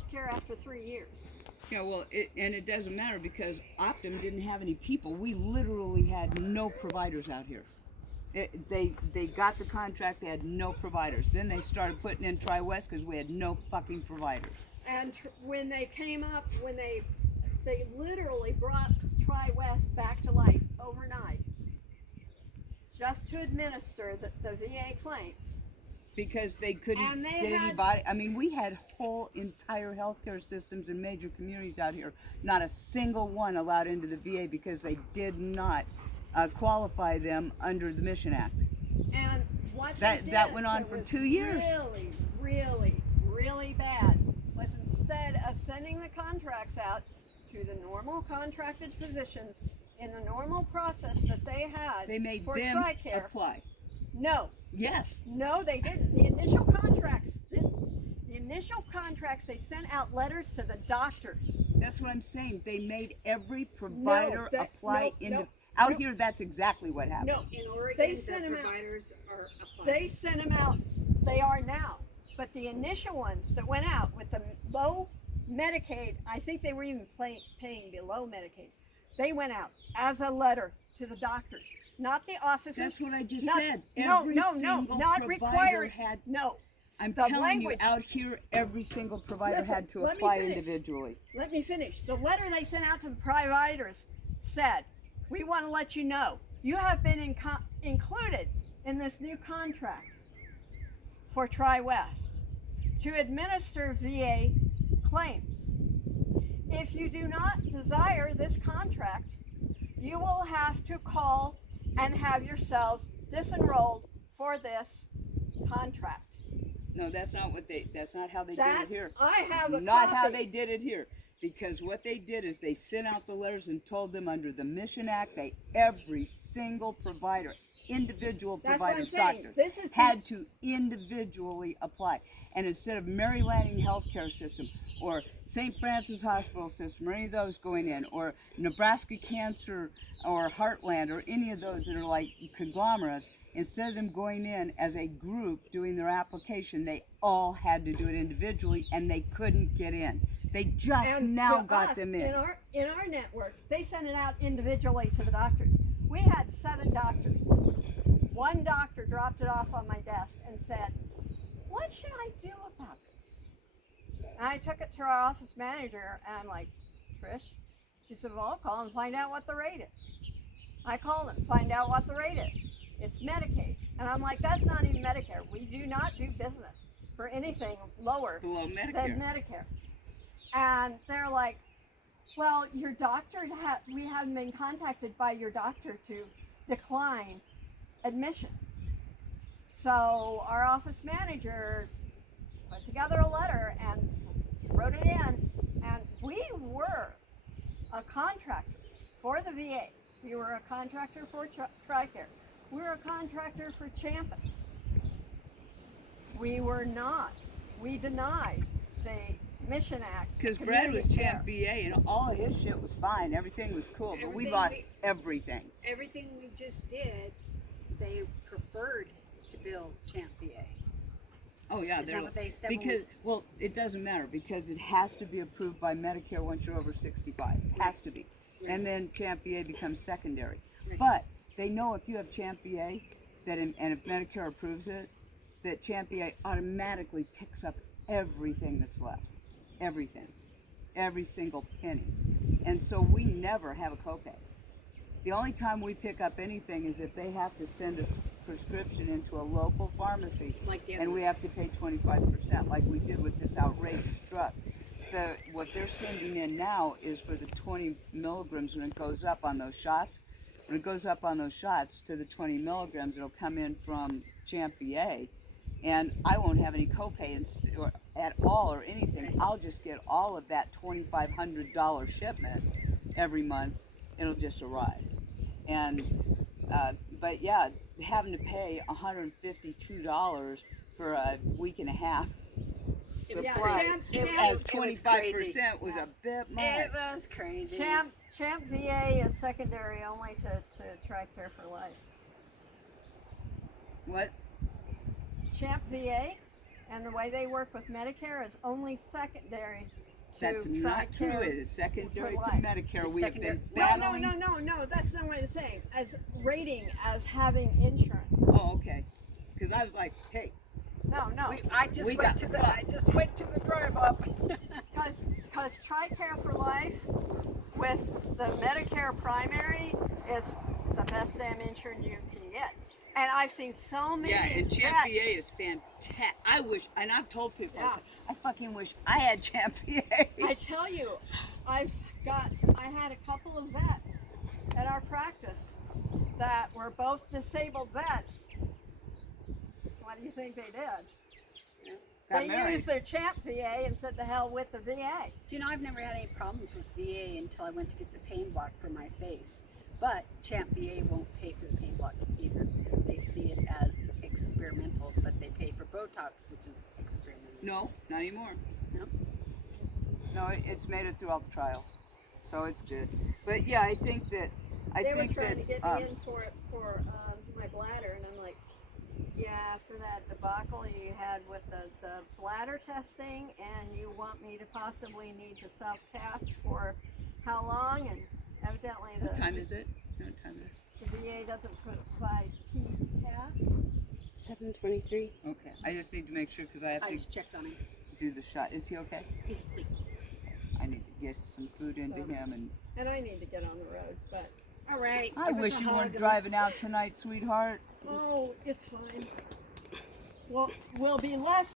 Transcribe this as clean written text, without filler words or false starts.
health care after 3 years. Yeah, well, it doesn't matter because Optum didn't have any people. We literally had no providers out here. They got the contract. They had no providers. Then they started putting in Tri-West because we had no fucking providers. And when they came up, when they literally brought Tri-West back to life overnight, just to administer the VA claims. Because they couldn't And they get had- anybody. I mean, we had whole entire healthcare systems in major communities out here. Not a single one allowed into the VA because they did not qualify them under the Mission Act. And what That- they that did went on that for was 2 years. Really, really, really bad was instead of sending the contracts out to the normal contracted physicians in the normal process that they had They made for them TRICARE. apply. No, Yes. no, they didn't. The initial contracts didn't. The initial contracts, they sent out letters to the doctors. That's what I'm saying. They made every provider that- apply no, in no, out no. here. That's exactly what happened. No, In Oregon, They the sent 'em out. providers are applying. they sent them out. They are now. But the initial ones that went out with the low Medicaid, I think they were even paying below Medicaid. They went out as a letter to the doctors, not the offices. That's what I just not- said. No, Every no, single not provider required. had. No, I'm the telling language- you, out here, every single provider Listen, had to let me apply finish. individually. let me finish. The letter they sent out to the providers said, "We want to let you know you have been included in this new contract for Tri-West to administer VA claims. If you do not desire this contract, you will have to call and have yourselves disenrolled for this contract." No, that's not what they. That's not how they did That it here. I have It's a not copy. how they did it here. Because what they did is they sent out the letters and told them under the Mission Act, every single provider, individual That's what I'm providers, saying. doctors, This is had to individually apply. And instead of Mary Lanning Healthcare System or St. Francis Hospital System or any of those going in, or Nebraska Cancer or Heartland or any of those that are like conglomerates, instead of them going in as a group doing their application, they all had to do it individually and they couldn't get in. They just And now to got us, them in our network, they sent it out individually to the doctors. We had 7 doctors. One doctor dropped it off on my desk and said, "What should I do about this?" And I took it to our office manager and I'm like, "Trish," she said, "Well, I'll call and find out what the rate is." I called and find out what the rate is. It's Medicaid. And I'm like, "That's not even Medicare. We do not do business for anything lower below than Medicare. Medicare." And they're like, "Well, your doctor, we haven't been contacted by your doctor to decline admission." So our office manager put together a letter and wrote it in. And we were a contractor for the VA. We were a contractor for TRICARE. We were a contractor for Champus. We were not. We denied the Mission Act. Because Brad was community Champ care. VA and all of his shit was fine. Everything was cool. But we Everything lost we- everything. Everything we just did, they preferred to bill Champ VA. Oh yeah, Is they're that what they said? because well, it doesn't matter because it has to be approved by Medicare once you're over 65. It has to be, and then Champ VA becomes secondary. Right. But they know if you have Champ VA, and if Medicare approves it, that Champ VA automatically picks up everything that's left, everything, every single penny, and so we never have a copay. The only time we pick up anything is if they have to send a prescription into a local pharmacy Like the other and we have to pay 25%, like we did with this outrageous drug. What they're sending in now is for the 20 milligrams when it goes up on those shots. When it goes up on those shots to the 20 milligrams, it'll come in from Champ VA, and I won't have any copay or at all or anything. I'll just get all of that $2,500 shipment every month. It'll just arrive. And but yeah, having to pay $152 for a week and a half Yeah, supply Champ as it was 25% was a bit much. It was crazy. Champ VA is secondary only to TRICARE for Life. What? Champ VA And the way they work with Medicare is only secondary to That's not true. TRICARE It is secondary to for life. Medicare. It's We have secondary- been No, battling. no, that's not what I'm saying. As rating as having insurance. Oh, okay. Because I was like, hey, No. I just We went got to the drive up. Because TRICARE for life with the Medicare primary is the best damn insurance you can get. And I've seen so many yeah, and Champ vets- VA is fantastic. I wish, and I've told people, Yeah. I fucking wish I had Champ VA. I tell you, I had a couple of vets at our practice that were both disabled vets. What do you think they did? Got They married. used their Champ VA and said the hell with the VA. You know, I've never had any problems with VA until I went to get the pain block for my face. But Champ VA won't pay for the pain block either. They see it as experimental, but they pay for Botox, which is experimental. No, not anymore. No? No, it's made it through all the trials, so it's good. But yeah, I think that They were trying to get me in for my bladder, and I'm like, yeah, after that debacle you had with the bladder testing, and you want me to possibly need to self-patch for how long? And evidently what time is it? What time is it? the VA doesn't provide PCAS. 7:23. Okay, I just need to make sure because I have I to just checked on him. do the shot. Is he okay? He's asleep. I need to get some food into him, and And I need to get on the road, but All right. I wish you weren't driving out tonight, sweetheart. oh, it's fine. Well, we'll be less